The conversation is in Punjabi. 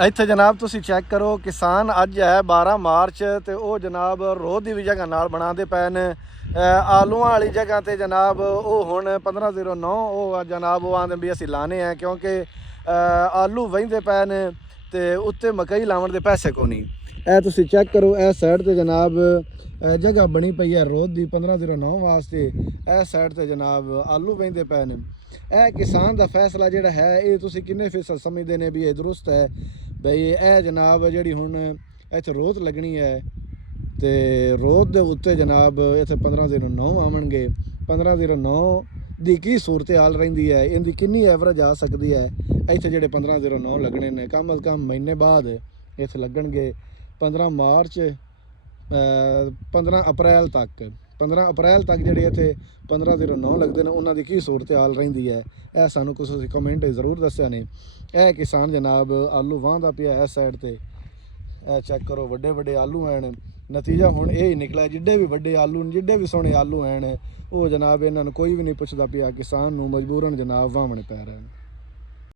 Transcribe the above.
ਇੱਥੇ ਜਨਾਬ ਤੁਸੀਂ ਚੈੱਕ ਕਰੋ, ਕਿਸਾਨ ਅੱਜ ਹੈ 12 ਮਾਰਚ ਤੇ ਉਹ ਜਨਾਬ ਰੋਜ਼ ਦੀ ਵੀ ਜਗ੍ਹਾ ਨਾਲ ਬਣਾਉਂਦੇ ਪਏ ਨੇ। ਆਲੂਆਂ ਵਾਲੀ ਜਗ੍ਹਾ ਤੇ ਜਨਾਬ ਉਹ ਹੁਣ 1509 ਉਹ ਜਨਾਬ ਉਹ ਆਂਦੇ ਵੀ ਅਸੀਂ ਲਾਣੇ ਆ, ਕਿਉਂਕਿ ਆਲੂ ਵਹਿੰਦੇ ਪਏ ਨੇ ਤੇ ਉੱਤੇ ਮਕਈ ਲਾਉਣ ਦੇ ਪੈਸੇ ਕੋ ਨਹੀਂ। ਇਹ ਤੁਸੀਂ ਚੈੱਕ ਕਰੋ, ਇਹ ਸਾਈਡ ਤੇ ਜਨਾਬ ਜਗ੍ਹਾ ਬਣੀ ਪਈ ਹੈ ਰੋਜ਼ ਦੀ 1509 ਵਾਸਤੇ। ਇਹ ਸਾਈਡ ਤੇ ਜਨਾਬ ਆਲੂ ਵਹਿੰਦੇ ਪਏ ਨੇ। ਇਹ ਕਿਸਾਨ ਦਾ ਫੈਸਲਾ ਜਿਹੜਾ ਹੈ ਇਹ ਤੁਸੀਂ ਕਿੰਨੇ ਫੀਸਦ ਸਮਝਦੇ ਨੇ ਵੀ ਇਹ ਦਰੁਸਤ ਹੈ? ਬਈ ਇਹ ਜਨਾਬ ਜਿਹੜੀ ਹੁਣ ਇੱਥੇ ਰੋਜ਼ ਲੱਗਣੀ ਹੈ ਤੇ ਰੋਜ਼ ਦੇ ਉੱਤੇ ਜਨਾਬ ਇੱਥੇ 1509 ਆਵਣਗੇ। 1509 ਦੀ ਕੀ ਸੂਰਤ ਹਾਲ ਰਹਿੰਦੀ ਹੈ, ਇਹਦੀ ਕਿੰਨੀ ਐਵਰੇਜ ਆ ਸਕਦੀ ਹੈ? ਇੱਥੇ ਜਿਹੜੇ 1509 ਲੱਗਣੇ ਨੇ ਕਮ ਅਜ਼ ਕਮ ਮਹੀਨੇ ਬਾਅਦ ਇੱਥੇ ਲੱਗਣਗੇ। 15 ਮਾਰਚ 15 ਅਪ੍ਰੈਲ ਤੱਕ 15 ਅਪ੍ਰੈਲ ਤੱਕ ਜਿਹੜੇ ਇੱਥੇ 1509 ਲੱਗਦੇ ਨੇ ਉਹਨਾਂ ਦੀ ਕੀ ਸੂਰਤ ਹਾਲ ਰਹਿੰਦੀ ਹੈ, ਇਹ ਸਾਨੂੰ ਕੁਛ ਤੁਸੀਂ ਕਮੈਂਟ ਜ਼ਰੂਰ ਦੱਸਿਆ ਨੇ। ਇਹ ਕਿਸਾਨ ਜਨਾਬ ਆਲੂ ਵਾਹੁੰਦਾ ਪਿਆ ਇਸ ਸਾਈਡ ਤੇ। ਇਹ ਚੈੱਕ ਕਰੋ, ਵੱਡੇ ਵੱਡੇ ਆਲੂ ਹਨ। ਨਤੀਜਾ ਹੁਣ ਇਹ ਹੀ ਨਿਕਲਿਆ, ਜਿੱਡੇ ਵੀ ਵੱਡੇ ਆਲੂ ਜਿੱਡੇ ਵੀ ਸੋਹਣੇ ਆਲੂ ਹਨ ਉਹ ਜਨਾਬ ਇਹਨਾਂ ਨੂੰ ਕੋਈ ਵੀ ਨਹੀਂ ਪੁੱਛਦਾ ਪਿਆ। ਕਿਸਾਨ ਨੂੰ ਮਜਬੂਰਨ ਜਨਾਬ ਵਾਹਣੇ ਪੈ ਰਹੇ ਨੇ।